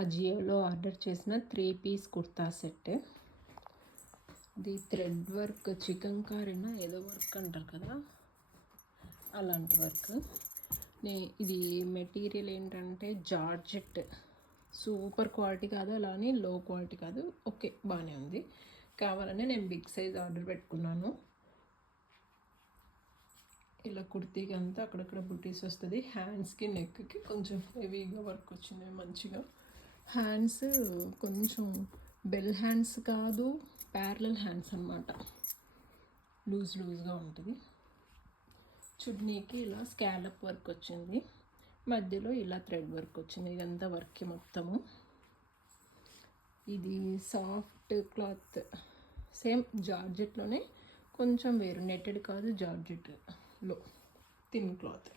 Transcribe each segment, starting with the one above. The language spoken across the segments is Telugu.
అజియోలో ఆర్డర్ చేసిన 3 పీస్ కుర్తా సెట్. ఇది థ్రెడ్ వర్క్, చికెన్ కారీనా ఏదో వర్క్ అంటారు కదా, అలాంటి వర్క్. ఇది మెటీరియల్ ఏంటంటే జార్జెట్. సూపర్ క్వాలిటీ కాదు, అలా అని లో క్వాలిటీ కాదు, ఓకే బాగానే ఉంది. కావాలని నేను బిగ్ సైజ్ ఆర్డర్ పెట్టుకున్నాను. ఇలా కుర్తీకి అంతా అక్కడక్కడ బుటీస్ వస్తుంది. హ్యాండ్స్కి, నెక్కి కొంచెం హెవీగా వర్క్ వచ్చింది మంచిగా. హ్యాండ్స్ కొంచెం బెల్ హ్యాండ్స్ కాదు, ప్యారలల్ హ్యాండ్స్ అన్నమాట, లూజ్గా ఉంటుంది. చున్నీకి ఇలా స్కాలప్ వర్క్ వచ్చింది, మధ్యలో ఇలా థ్రెడ్ వర్క్ వచ్చింది. ఇదంతా వర్క్ మొత్తము. ఇది సాఫ్ట్ క్లాత్, సేమ్ జార్జెట్లోనే కొంచెం వేరు, నెట్టెడ్ కాదు, జార్జెట్లో థిన్ క్లాత్.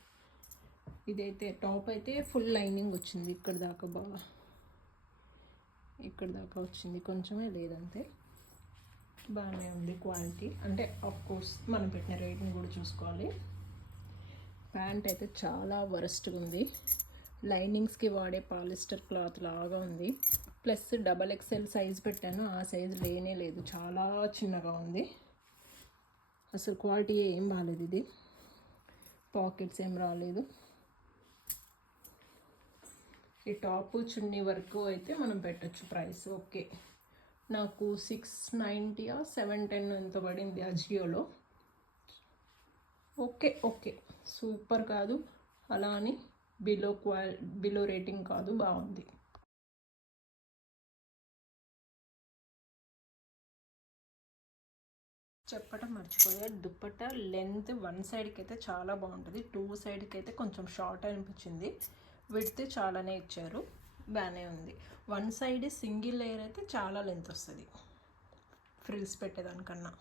ఇదైతే టాప్ అయితే ఫుల్ లైనింగ్ వచ్చింది, ఇక్కడ దాకా బాగా, ఇక్కడ దాకా వచ్చింది, కొంచెమే లేదంతే. బాగానే ఉంది క్వాలిటీ. అంటే ఆఫ్కోర్స్ మనం పెట్టిన రేట్ని కూడా చూసుకోవాలి. ప్యాంట్ అయితే చాలా వరస్ట్గా ఉంది. లైనింగ్స్కి వాడే పాలిస్టర్ క్లాత్ లాగా ఉంది. ప్లస్ XXL సైజ్ పెట్టాను, ఆ సైజ్ లేనే లేదు, చాలా చిన్నగా ఉంది. అసలు క్వాలిటీ ఏం బాగాలేదు. ఇది పాకెట్స్ ఏం రాలేదు. ఈ టాప్ చున్నీ వరకు అయితే మనం పెట్టచ్చు ప్రైస్, ఓకే. నాకు 690 710 ఎంత పడింది అజియోలో. ఓకే సూపర్ కాదు, అలా అని బిలో రేటింగ్ కాదు, బాగుంది. చెప్పటం మర్చిపోయా, దుప్పట్టా లెంత్ 1 సైడ్కి అయితే చాలా బాగుంటుంది, 2 సైడ్కి అయితే కొంచెం షార్ట్ అనిపించింది. విడ్త్ చాలానే ఇచ్చారు, బాగానే ఉంది. 1 సైడ్ సింగిల్ లేయర్ అయితే చాలా లెంత్ వస్తుంది ఫ్రిల్స్ పెట్టేదానికన్నా.